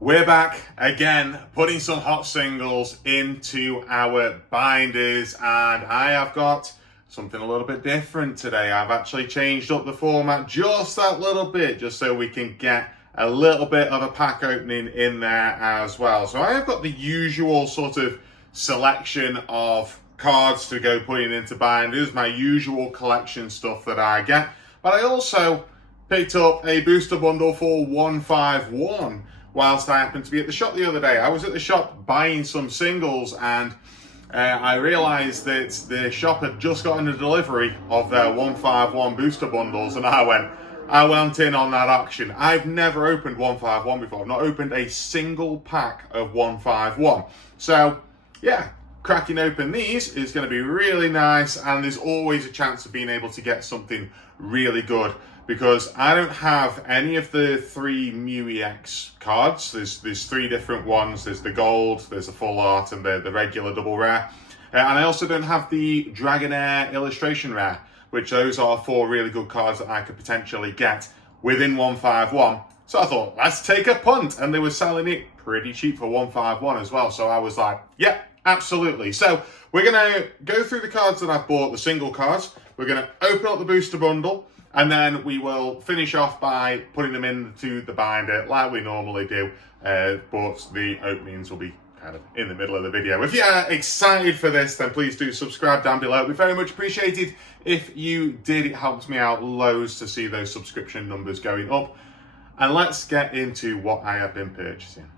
We're back again, putting some hot singles into our binders, and I have got something a little bit different today. I've actually changed up the format just that little bit, just so we can get a little bit of a pack opening in there as well. So I have got the usual sort of selection of cards to go putting into binders, my usual collection stuff that I get, but I also picked up a booster bundle for 151 whilst I happened to be at the shop the other day. I was at the shop buying some singles, and I realised that the shop had just gotten a delivery of their 151 booster bundles, and I went in on that action. I've never opened 151 before. I've not opened a single pack of 151. So yeah, cracking open these is going to be really nice, and there's always a chance of being able to get something really good, because I don't have any of the three Mew EX cards. There's three different ones. There's the gold, there's the full art, and the regular double rare. And I also don't have the Dragonair illustration rare, which those are four really good cards that I could potentially get within 151. So I thought, let's take a punt. And they were selling it pretty cheap for 151 as well. So I was like, yeah, absolutely. So we're going to go through the cards that I've bought, the single cards. We're going to open up the booster bundle, and then we will finish off by putting them into the binder like we normally do. But the openings will be kind of in the middle of the video. If you're excited for this, then please do subscribe down below. It'd be very much appreciated if you did. It helps me out loads to see those subscription numbers going up. And let's get into what I have been purchasing.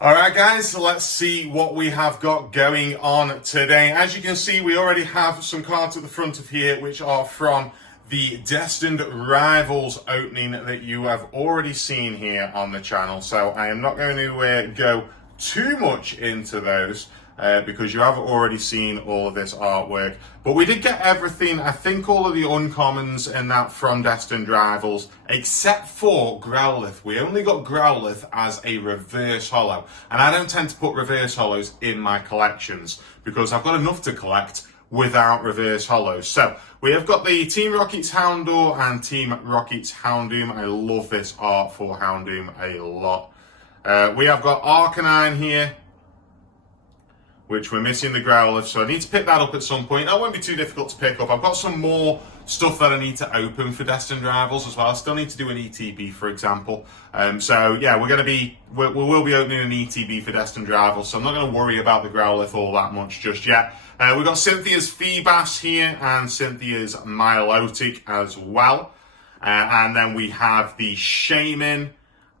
All right, guys, so let's see what we have got going on today. As you can see, we already have some cards at the front of here, which are from the Destined Rivals opening that you have already seen here on the channel. So I am not going to go too much into those because you have already seen all of this artwork. But we did get everything, I think all of the uncommons and that from Destined Rivals, except for Growlithe. We only got Growlithe as a reverse holo. And I don't tend to put reverse holos in my collections because I've got enough to collect without reverse holos. So we have got the Team Rocket's Houndour and Team Rocket's Houndoom. I love this art for Houndoom a lot. We have got Arcanine here, which we're missing the Growlithe, so I need to pick that up at some point. That won't be too difficult to pick up. I've got some more stuff that I need to open for Destined Rivals as well. I still need to do an ETB, for example. So yeah, we will be opening an ETB for Destined Rivals, so I'm not going to worry about the Growlithe all that much just yet. We've got Cynthia's Feebas here and Cynthia's Milotic as well. And then we have the Shaman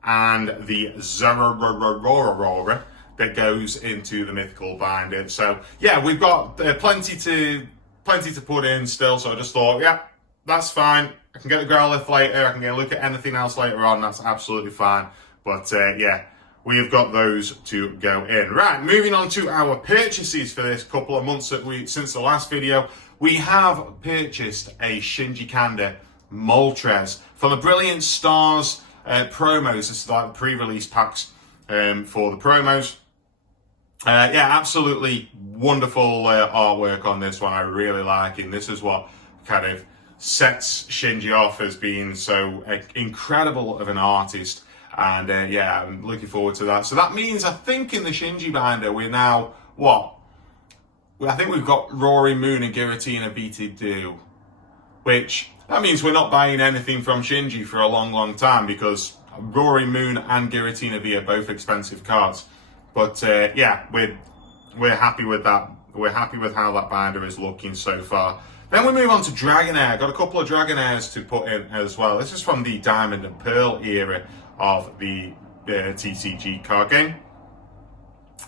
and the Zerororora that goes into the mythical binder. So yeah, we've got plenty to put in still. So I just thought, yeah, that's fine. I can get the Growlithe later. I can get a look at anything else later on. That's absolutely fine. But yeah, we have got those to go in. Right, moving on to our purchases for this couple of months since the last video. We have purchased a Shinji Kanda Moltres from the Brilliant Stars promos. This is like the pre-release packs for the promos. Yeah, absolutely wonderful artwork on this one. I really like it. This is what kind of sets Shinji off as being so incredible of an artist. And yeah, I'm looking forward to that. So that means, I think in the Shinji binder, we're now, what? I think we've got Rory Moon and Giratina BT2, which, that means we're not buying anything from Shinji for a long, long time, because Rory Moon and Giratina V are both expensive cards. But yeah, we're happy with that. We're happy with how that binder is looking so far. Then we move on to Dragonair. Got a couple of Dragonairs to put in as well. This is from the Diamond and Pearl era of the TCG card game.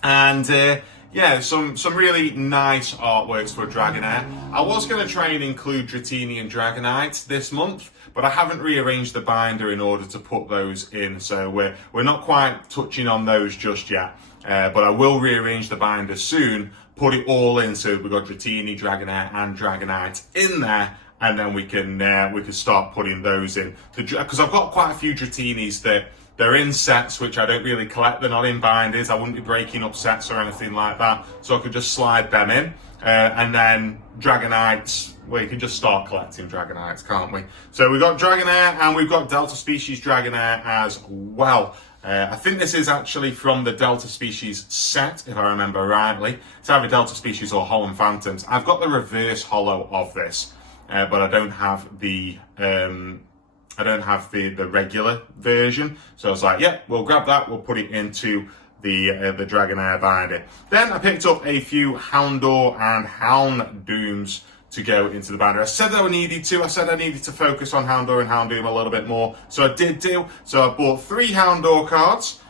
And yeah, some really nice artworks for Dragonair. I was going to try and include Dratini and Dragonite this month, but I haven't rearranged the binder in order to put those in, so we're not quite touching on those just yet. But I will rearrange the binder soon, put it all in, so we've got Dratini, Dragonair and Dragonite in there, and then we can start putting those in. Because I've got quite a few Dratinis that they're in sets, which I don't really collect. They're not in binders. I wouldn't be breaking up sets or anything like that, so I could just slide them in. And then Dragonites, we can just start collecting Dragonites, can't we? So we've got Dragonair and we've got Delta Species Dragonair as well. I think this is actually from the Delta Species set, if I remember rightly. It's either Delta Species or Holland Phantoms. I've got the reverse holo of this, but I don't have the regular version. So I was like, yeah, we'll grab that. We'll put it into the Dragonair binder. Then I picked up a few Houndour and Houndooms to go into the binder. I said that I needed to. I said I needed to focus on Houndour and Houndoom a little bit more. So I did do. So I bought 3 Houndour cards,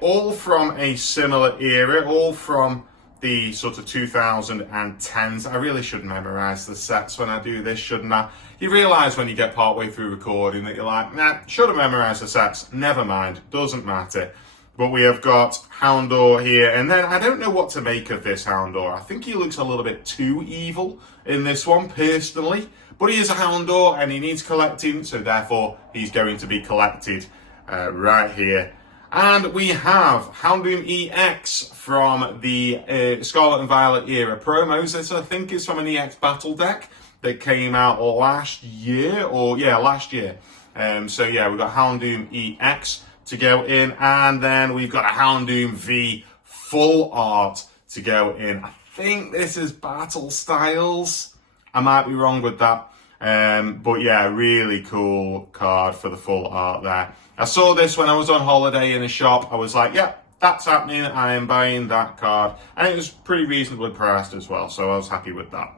all from a similar era, all from the sort of 2010s. I really should memorize the sets when I do this, shouldn't I? You realise when you get partway through recording that you're like, nah, should have memorised the sets. Never mind, doesn't matter. But we have got Houndour here, and then I don't know what to make of this Houndour. I think he looks a little bit too evil in this one, personally. But he is a Houndour, and he needs collecting, so therefore he's going to be collected right here. And we have Houndoom EX from the Scarlet and Violet era promos. This, I think, is from an EX battle deck that came out last year, last year. So yeah, we've got Houndoom EX to go in, and then we've got a Houndoom V full art to go in. I think this is Battle Styles. I might be wrong with that. But yeah, really cool card for the full art there. I saw this when I was on holiday in a shop. I was like, yeah, that's happening. I am buying that card. And it was pretty reasonably priced as well, so I was happy with that.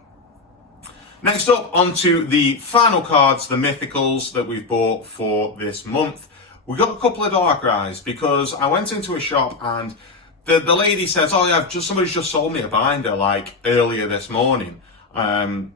Next up, onto the final cards, the mythicals that we've bought for this month. We got a couple of Darkrai's because I went into a shop and the lady says, oh yeah, somebody's just sold me a binder like earlier this morning. And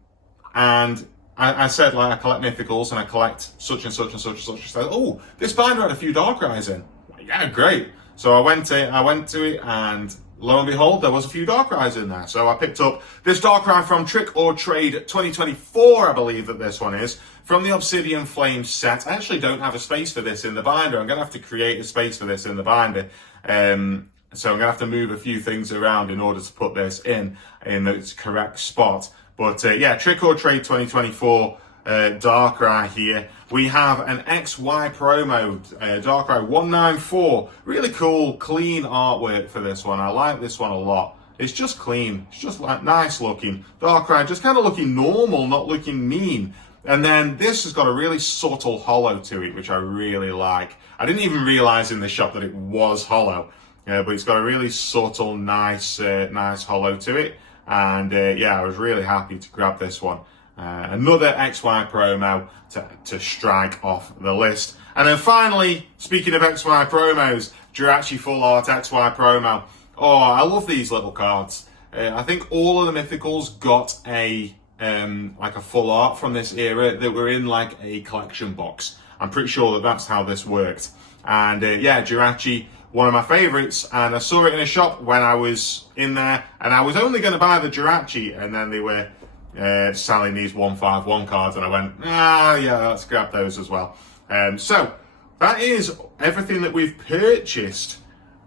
I said, like, I collect mythicals and I collect such and such and such and such. She said, oh, this binder had a few Darkrai's in. Yeah, great. So I went to it, and lo and behold, there was a few Darkrai's in there. So I picked up this Darkrai from Trick or Trade 2024, I believe that this one is, from the Obsidian Flame set. I actually don't have a space for this in the binder. I'm going to have to create a space for this in the binder. So I'm going to have to move a few things around in order to put this in its correct spot. But yeah, Trick or Trade 2024 Darkrai here. We have an XY promo, Darkrai 194. Really cool, clean artwork for this one. I like this one a lot. It's just clean. It's just like nice looking. Darkrai just kind of looking normal, not looking mean. And then this has got a really subtle holo to it, which I really like. I didn't even realize in the shop that it was holo, but it's got a really subtle, nice holo to it. And yeah, I was really happy to grab this one. Another XY promo to strike off the list. And then finally, speaking of XY promos, Jirachi Full Art XY promo. Oh, I love these little cards. I think all of the mythicals got a full art from this era that were in like a collection box. I'm pretty sure that that's how this worked. And yeah, Jirachi, one of my favorites, and I saw it in a shop when I was in there, and I was only going to buy the Jirachi, and then they were selling these 151 cards, and I went, yeah, let's grab those as well. So that is everything that we've purchased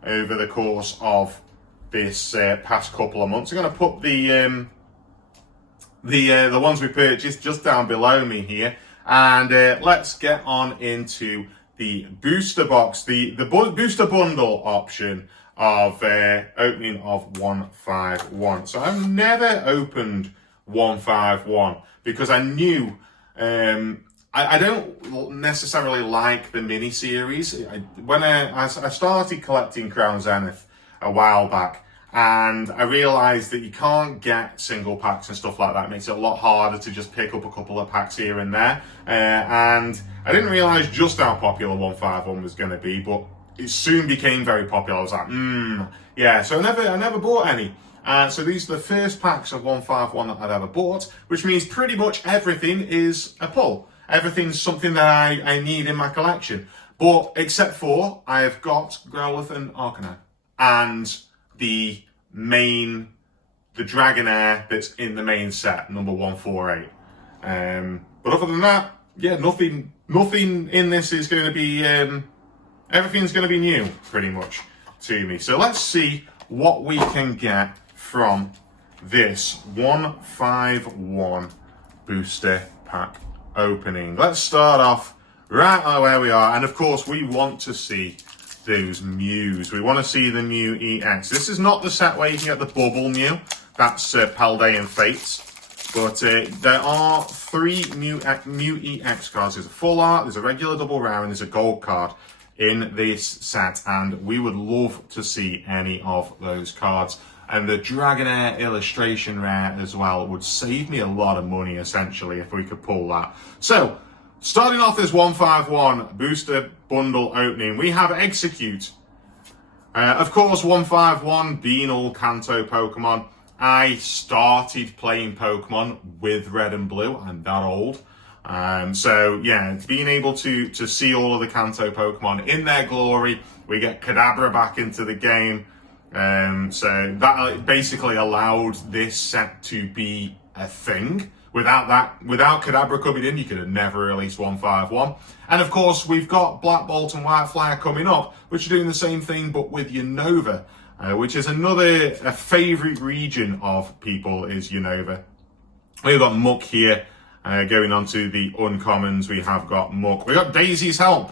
over the course of this past couple of months. I'm going to put the ones we purchased just down below me here, and let's get on into the booster box, the booster bundle option of opening of 151. So I've never opened 151 because I knew I don't necessarily like the mini series. When I started collecting Crown Zenith a while back, and I realised that you can't get single packs and stuff like that. It makes it a lot harder to just pick up a couple of packs here and there. And I didn't realise just how popular 151 was going to be, but it soon became very popular. I was like, yeah. So I never bought any. So these are the first packs of 151 that I've ever bought, which means pretty much everything is a pull. Everything's something that I need in my collection. But except for I've got Growlithe and Arcanine and the Dragonair that's in the main set, number 148. But other than that, yeah, nothing in this is going to be, everything's going to be new, pretty much, to me. So let's see what we can get from this 151 booster pack opening. Let's start off right where we are, and of course we want to see those Mews. We want to see the Mew EX. This is not the set where you can get the bubble Mew. That's Paldean Fates. But there are 3 Mew EX cards. There's a full art, there's a regular double rare, and there's a gold card in this set. And we would love to see any of those cards. And the Dragonair illustration rare as well would save me a lot of money, essentially, if we could pull that. So, starting off this 151 booster bundle opening, we have Execute. Of course, 151 being all Kanto Pokemon. I started playing Pokemon with Red and Blue. I'm that old. So, yeah, being able to see all of the Kanto Pokemon in their glory. We get Kadabra back into the game. So that basically allowed this set to be a thing. Without Kadabra coming in, you could have never released 151. And of course, we've got Black Bolt and White Flyer coming up, which are doing the same thing, but with Unova, which is a favourite region of people is Unova. We've got Muck here, going on to the uncommons. We have got Muck. We've got Daisy's Help.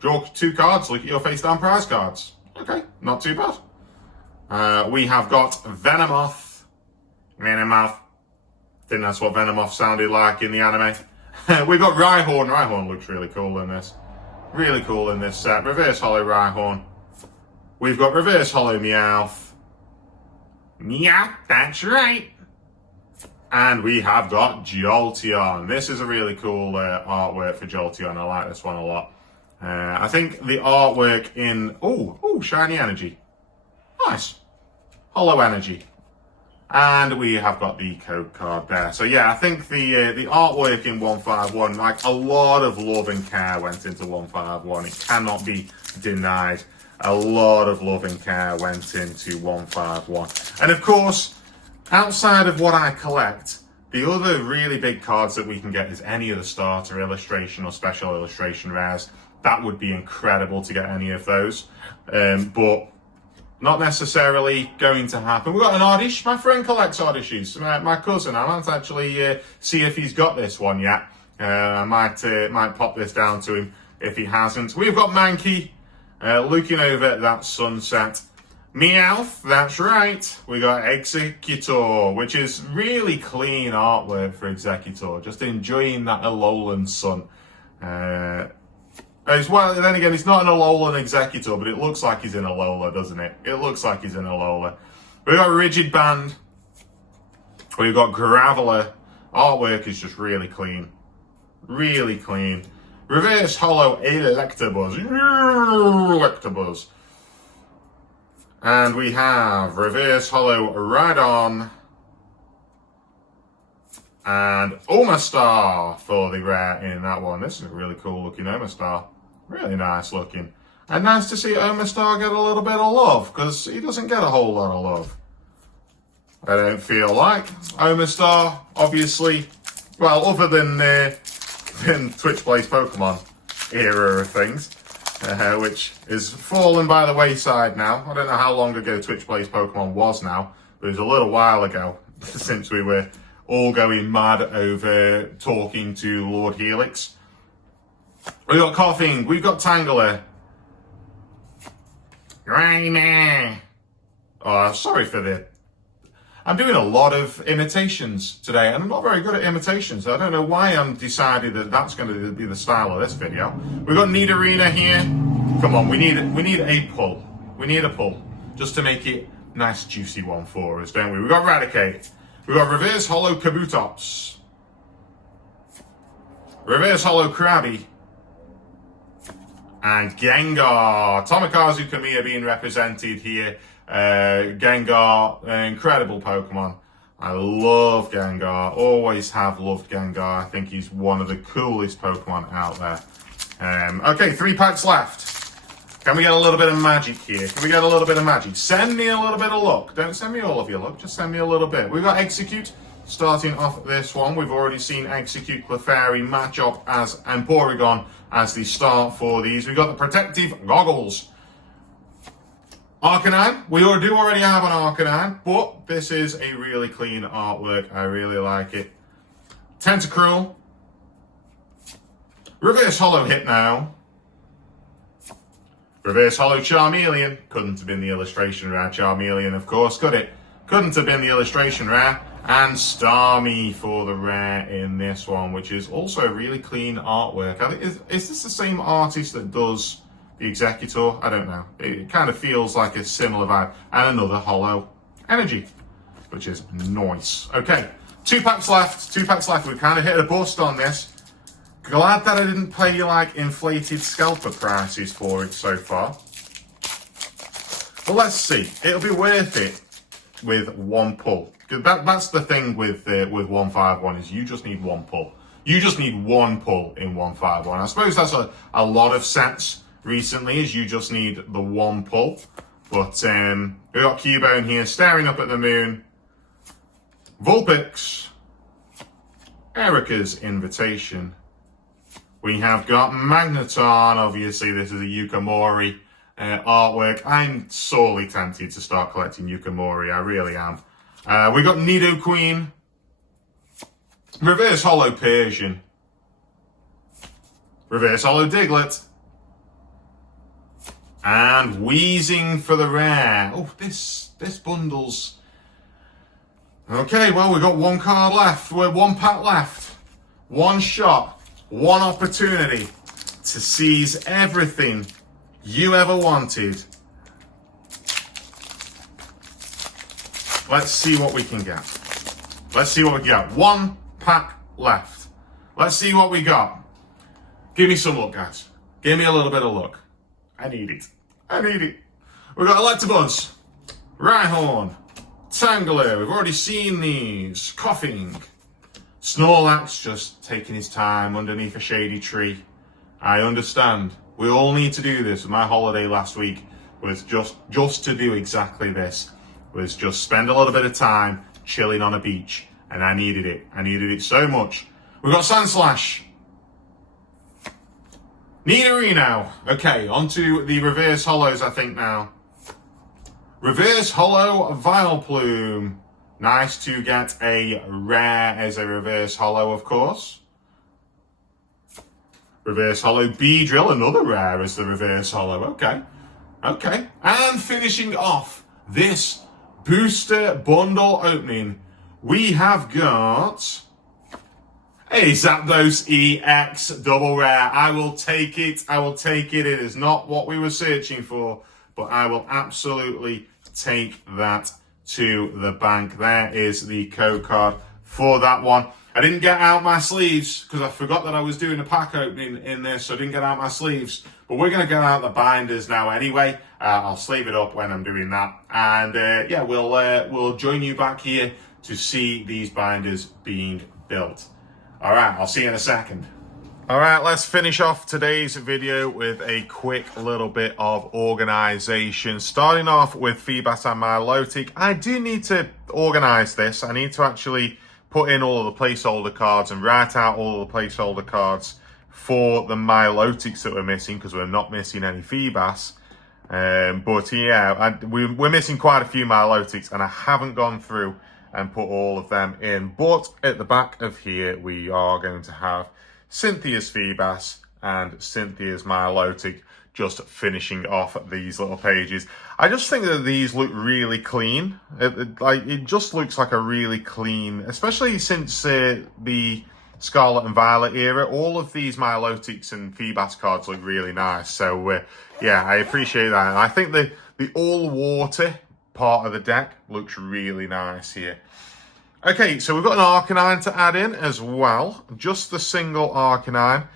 Draw 2 cards, look at your face down prize cards. Okay, not too bad. We have got Venomoth. I think that's what Venomoth sounded like in the anime. We've got Rhyhorn. Rhyhorn looks really cool in this. Really cool in this set. Reverse Hollow Rhyhorn. We've got Reverse Hollow Meowth. Meow, that's right. And we have got Jolteon. This is a really cool artwork for Jolteon. I like this one a lot. I think the artwork in... Oh, Shiny Energy. Nice. Hollow Energy. And we have got the code card there. So yeah, I think the artwork in 151, like a lot of love and care went into 151. It cannot be denied. A lot of love and care went into 151. And of course, outside of what I collect, the other really big cards that we can get is any of the starter illustration or special illustration rares. That would be incredible to get any of those. But not necessarily going to happen. We've got an Oddish. My friend collects Oddishes. My cousin. I might actually see if he's got this one yet. I might pop this down to him if he hasn't. We've got Mankey looking over that sunset. Meowth, that's right. We got Executor, which is really clean artwork for Executor. Just enjoying that Alolan sun. As well, then again, it's not an Alolan Executor, but it looks like he's in Alola, doesn't it? It looks like he's in Alola. We've got Rigid Band. We've got Graveler. Artwork is just really clean. Really clean. Reverse Hollow Electabuzz. Electabuzz. And we have Reverse Hollow Rhydon. And Omastar for the rare in that one. This is a really cool looking Omastar. Really nice looking. And nice to see Omastar get a little bit of love, because he doesn't get a whole lot of love. I don't feel like. Omastar, obviously, well, other than Twitch Plays Pokemon era of things, which is fallen by the wayside now. I don't know how long ago Twitch Plays Pokemon was now, but it was a little while ago since we were all going mad over talking to Lord Helix. We've got Coughing, we've got Tangler. Oh, sorry for the... I'm doing a lot of imitations today, and I'm not very good at imitations. I don't know why I'm decided that that's going to be the style of this video. We've got Nidorina here. Come on, we need a pull. We need a pull, just to make it nice, juicy one for us, don't we? We've got Raticate. We've got Reverse Hollow Kabutops. Reverse Hollow Krabby. And Gengar. Tomokazu Kamiya being represented here. Gengar, an incredible Pokemon. I love Gengar. Always have loved Gengar. I think he's one of the coolest Pokemon out there. Okay, 3 packs left. Can we get a little bit of magic here? Can we get a little bit of magic? Send me a little bit of luck. Don't send me all of your luck, just send me a little bit. We've got Execute starting off this one. We've already seen Execute, Clefairy, Machop as and Porygon as the start for these. We've got the Protective Goggles. Arcanine. We do already have an Arcanine, but this is a really clean artwork. I really like it. Tentacruel. Reverse Hollow Hypno. Reverse Hollow Charmeleon. Couldn't have been the illustration rare Charmeleon, of course, could it? Couldn't have been the illustration rare. And Starmie for the rare in this one, which is also really clean artwork. I think, is this the same artist that does the Executor? I don't know. It kind of feels like a similar vibe. And another Hollow Energy, which is nice. Okay, 2 packs left. 2 packs left. We've kind of hit a bust on this. Glad that I didn't pay like inflated scalper prices for it so far. But let's see. It'll be worth it with 1 pull. That's the thing with 151 is you just need 1 pull. You just need 1 pull in 151. I suppose that's a lot of sets recently is you just need the 1 pull. But we got Cubone here staring up at the moon. Vulpix. Erica's Invitation. We have got Magneton. Obviously, this is a Yukimori artwork. I'm sorely tempted to start collecting Yukimori. I really am. We got Nidoqueen. Reverse Hollow Persian. Reverse Hollow Diglett. And Wheezing for the rare. Oh, this bundle's... Okay, well, we've got 1 card left. We're 1 pack left. 1 shot. 1 opportunity to seize everything you ever wanted. Let's see what we can get. Let's see what we got. 1 pack left. Let's see what we got. Give me some luck, guys. Give me a little bit of luck. I need it. I need it. We've got Electabuzz, Rhyhorn, Tangela. We've already seen these. Coughing. Snorlax just taking his time underneath a shady tree. I understand. We all need to do this. My holiday last week was just to do exactly this. Was just spend a little bit of time chilling on a beach. And I needed it. I needed it so much. We've got Sandslash. Nidorino. Okay, on to the reverse hollows, I think, now. Reverse hollow Vileplume. Nice to get a rare as a reverse hollow, of course. Reverse hollow Beedrill, another rare as the reverse hollow. Okay. Okay. And finishing off this booster bundle opening, we have got a Zapdos EX double rare. I will take it. I will take it. It is not what we were searching for, but I will absolutely take that to the bank. There is the code card for that one. I didn't get out my sleeves because I forgot that I was doing a pack opening in this, so I didn't get out my sleeves. But we're going to get out the binders now anyway. I'll sleeve it up when I'm doing that. And yeah, we'll join you back here to see these binders being built. All right, I'll see you in a second. All right, let's finish off today's video with a quick little bit of organization. Starting off with Feebas and Milotic. I do need to organize this. I need to actually put in all of the placeholder cards and write out all of the placeholder cards for the Milotics that we're missing, because we're not missing any Feebas. But yeah, we're missing quite a few Milotics, and I haven't gone through and put all of them in. But at the back of here, we are going to have Cynthia's Feebas and Cynthia's Milotic, just finishing off these little pages. I just think that these look really clean. It just looks like a really clean, especially since the Scarlet and Violet era. All of these Milotics and Feebas cards look really nice. So yeah, I appreciate that. And I think the all water part of the deck looks really nice here. Okay, so we've got an Arcanine to add in as well. Just the single Arcanine.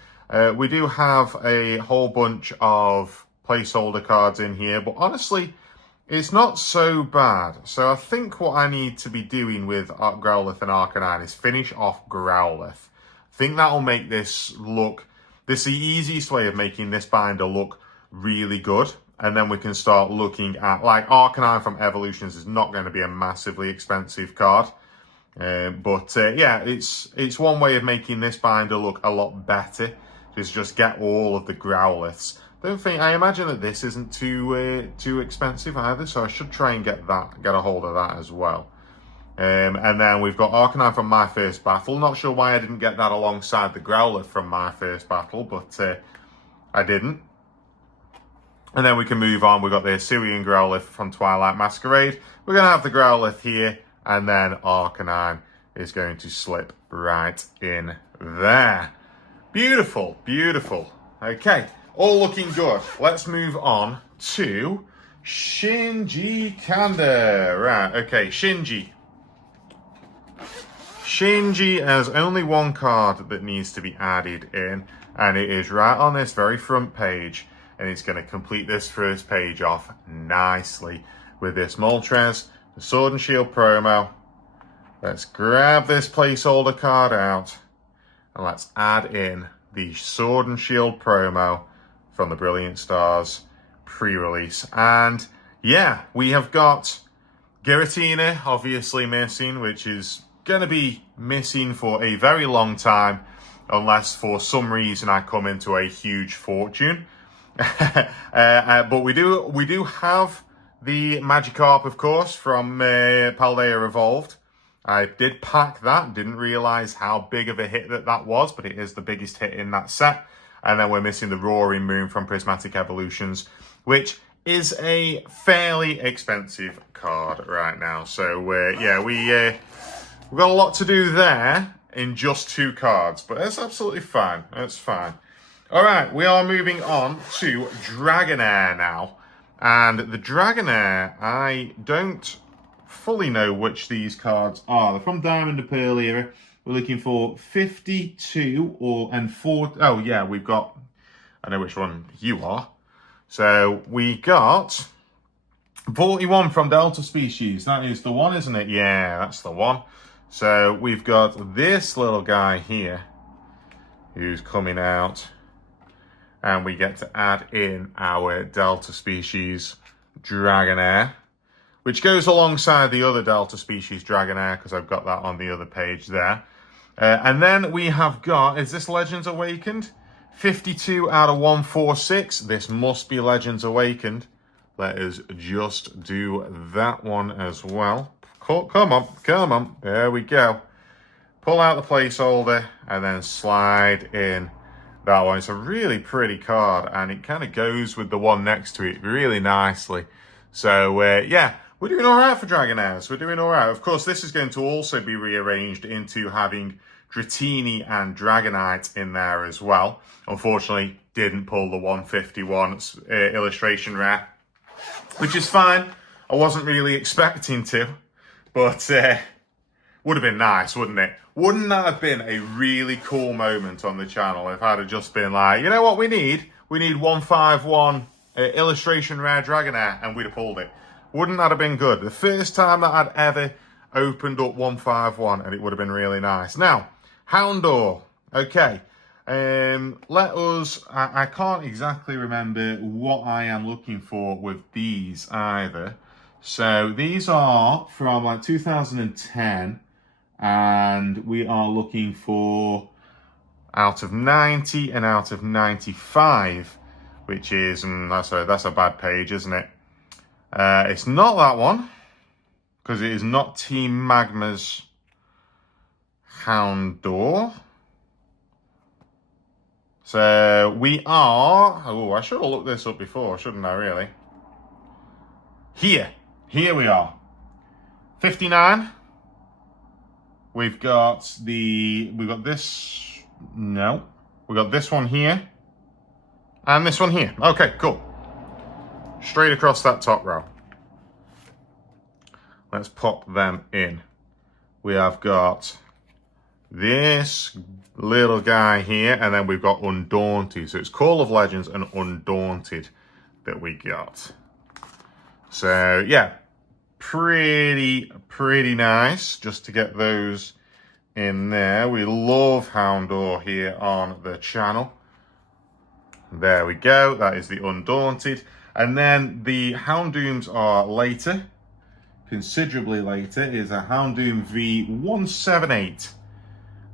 We do have a whole bunch of placeholder cards in here, but honestly, it's not so bad. So I think what I need to be doing with Growlithe and Arcanine is finish off Growlithe. I think that'll make this look... This is the easiest way of making this binder look really good. And then we can start looking at... Like, Arcanine from Evolutions is not going to be a massively expensive card. But yeah, it's one way of making this binder look a lot better. Is just get all of the Growliths. I imagine that this isn't too expensive either, so I should try and get a hold of that as well. And then we've got Arcanine from My First Battle. Not sure why I didn't get that alongside the Growlithe from My First Battle, but I didn't. And then we can move on. We've got the Syrian Growlithe from Twilight Masquerade. We're going to have the Growlithe here, and then Arcanine is going to slip right in there. Beautiful, beautiful. Okay, all looking good. Let's move on to Shinji Kanda. Right, okay, Shinji. Shinji has only one card that needs to be added in, and it is right on this very front page, and it's going to complete this first page off nicely with this Moltres, the Sword and Shield promo. Let's grab this placeholder card out, and let's add in the Sword and Shield promo from the Brilliant Stars pre-release. And yeah, we have got Giratina obviously missing, which is going to be missing for a very long time, unless for some reason I come into a huge fortune. But we do have the Magikarp, of course, from Paldea Evolved. I did pack that, didn't realise how big of a hit that was, but it is the biggest hit in that set. And then we're missing the Roaring Moon from Prismatic Evolutions, which is a fairly expensive card right now. So yeah, we've got a lot to do there in just 2 cards, but that's absolutely fine. That's fine. All right, we are moving on to Dragonair now. And the Dragonair, I don't fully know which these cards are. They're from Diamond and Pearl era. We're looking for 52 and 4. Oh, yeah, we've got, I know which one you are. So we got 41 from Delta Species. That is the one, isn't it? Yeah, that's the one. So we've got this little guy here who's coming out, and we get to add in our Delta Species Dragonair, which goes alongside the other Delta Species Dragonair, because I've got that on the other page there. And then we have got, is this Legends Awakened? 52 out of 146. This must be Legends Awakened. Let us just do that one as well. Come on, come on. There we go. Pull out the placeholder and then slide in that one. It's a really pretty card, and it kind of goes with the one next to it really nicely. So, yeah, we're doing all right for Dragonairs. We're doing all right. Of course, this is going to also be rearranged into having Dratini and Dragonite in there as well. Unfortunately, didn't pull the 151 illustration rare, which is fine. I wasn't really expecting to, but would have been nice, wouldn't it? Wouldn't that have been a really cool moment on the channel if I'd have just been like, you know what we need? We need 151 illustration rare Dragonair, and we'd have pulled it. Wouldn't that have been good? The first time that I'd ever opened up 151, and it would have been really nice. Now, Houndour. Okay. Let us, I can't exactly remember what I am looking for with these either. So these are from like 2010, and we are looking for out of 90 and out of 95, which is, that's a bad page, isn't it? It's not that one, because it is not Team Magma's Houndour. So we are, oh, I should have looked this up before, shouldn't I, really? Here we are. 59. We've got this, no. We've got this one here. And this one here. Okay, cool. Straight across that top row. Let's pop them in. We have got this little guy here, and then we've got Undaunted. So it's Call of Legends and Undaunted that we got. So yeah, pretty nice just to get those in there. We love Houndour here on the channel. There we go. That is the Undaunted. And then the Houndooms are later, considerably later, is a Houndoom V178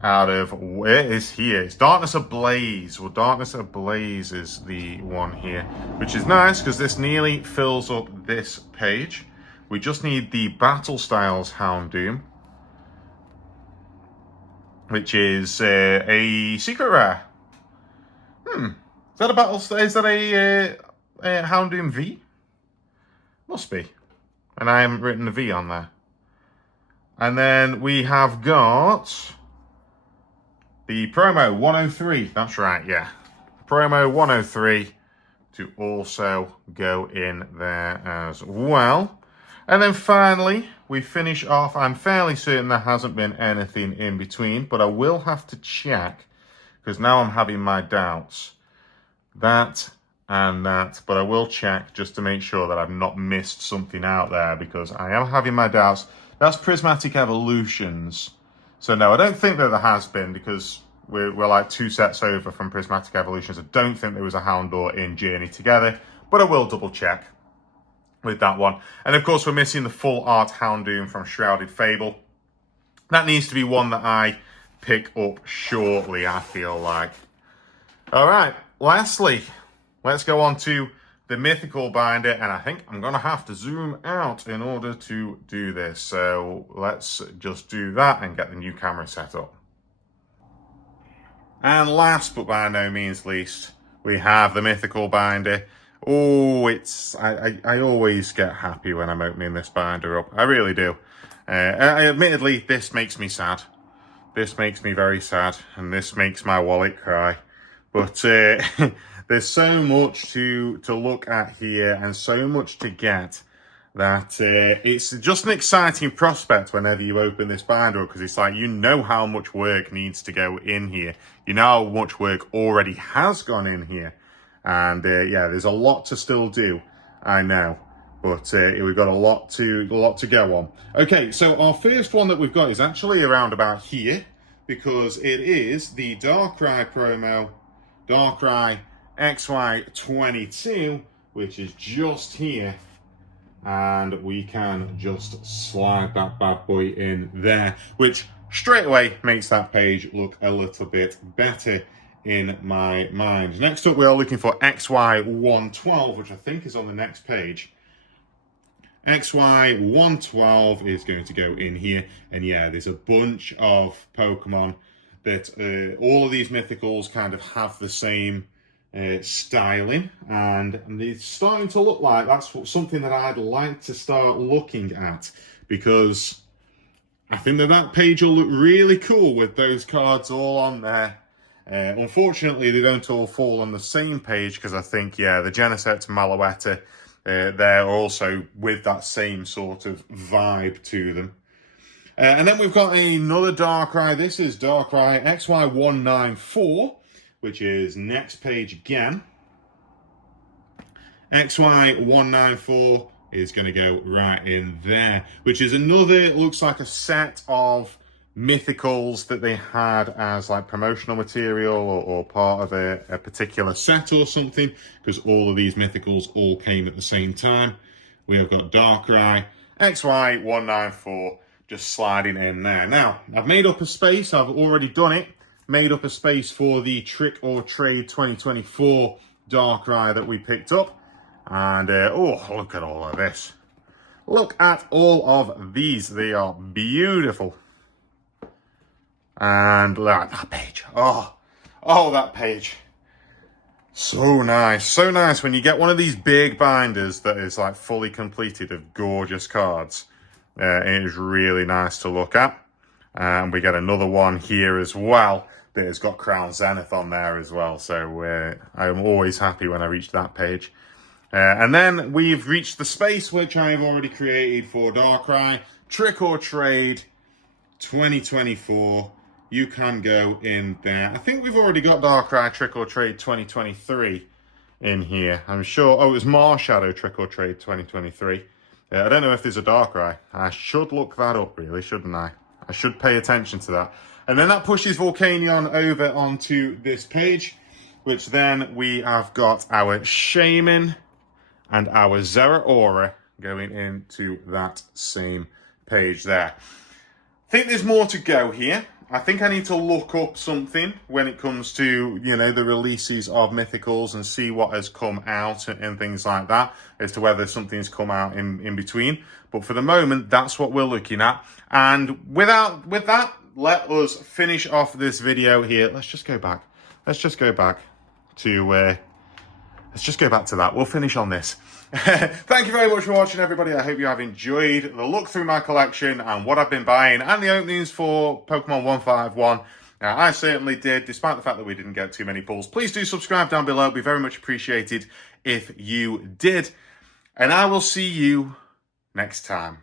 out of, where is here? It's Darkness Ablaze. Well, Darkness Ablaze is the one here, which is nice because this nearly fills up this page. We just need the Battle Styles Houndoom, which is a secret rare. Is that a battle? Is that a Houndour V? Must be. And I haven't written the V on there. And then we have got the promo 103. That's right, yeah. Promo 103 to also go in there as well. And then finally, we finish off. I'm fairly certain there hasn't been anything in between, but I will have to check because now I'm having my doubts. That and that, but I will check just to make sure that I've not missed something out there because I am having my doubts. That's Prismatic Evolutions. So no, I don't think that there has been because we're like 2 sets over from Prismatic Evolutions. I don't think there was a Houndour in Journey Together, but I will double check with that one. And of course, we're missing the full art Houndour from Shrouded Fable. That needs to be one that I pick up shortly, I feel like. All right, lastly, let's go on to the Mythical binder, and I think I'm going to have to zoom out in order to do this. So let's just do that and get the new camera set up. And last but by no means least, we have the Mythical binder. Oh, I always get happy when I'm opening this binder up. I really do. Admittedly, this makes me sad. This makes me very sad, and this makes my wallet cry. But there's so much to look at here and so much to get that it's just an exciting prospect whenever you open this binder up because it's like, you know how much work needs to go in here. You know how much work already has gone in here. And yeah, there's a lot to still do, I know. But we've got a lot to go on. Okay, so our first one that we've got is actually around about here because it is the Darkrai promo, Darkrai XY22, which is just here. And we can just slide that bad boy in there, which straight away makes that page look a little bit better in my mind. Next up, we are looking for XY112, which I think is on the next page. XY112 is going to go in here. And yeah, there's a bunch of Pokemon that all of these mythicals kind of have the same styling, and it's starting to look like that's something that I'd like to start looking at because I think that page will look really cool with those cards all on there. Unfortunately, they don't all fall on the same page because I think, yeah, the Genesect and Malouetta, they're also with that same sort of vibe to them. And then we've got another Darkrai. This is Darkrai XY194, which is next page again. XY194 is going to go right in there, which is another, it looks like a set of mythicals that they had as like promotional material or part of a particular set or something, because all of these mythicals all came at the same time. We have got Darkrai XY194 just sliding in there. Now, I've made up a space, I've already done it, made up a space for the Trick or Trade 2024 Darkrai that we picked up. And, oh, look at all of this. Look at all of these. They are beautiful. And look at that page. Oh, that page. So nice. So nice when you get one of these big binders that is like fully completed of gorgeous cards. It is really nice to look at. And we get another one here as well that has got Crown Zenith on there as well. So I'm always happy when I reach that page. And then we've reached the space which I have already created for Darkrai. Trick or Trade 2024. You can go in there. I think we've already got Darkrai Trick or Trade 2023 in here. I'm sure. Oh, it was Marshadow Trick or Trade 2023. I don't know if there's a Darkrai. I should look that up, really, shouldn't I? I should pay attention to that. And then that pushes Volcanion over onto this page, which then we have got our Shaman and our Zeraora going into that same page there. I think there's more to go here. I think I need to look up something when it comes to, you know, the releases of mythicals and see what has come out and things like that, as to whether something's come out in between. But for the moment, that's what we're looking at. And with that, let us finish off this video here. Let's just go back. Let's just go back to let's just go back to that. We'll finish on this. Thank you very much for watching, everybody. I hope you have enjoyed the look through my collection and what I've been buying and the openings for Pokemon 151. I certainly did, despite the fact that we didn't get too many pulls. Please do subscribe down below. It'd be very much appreciated if you did. And I will see you next time.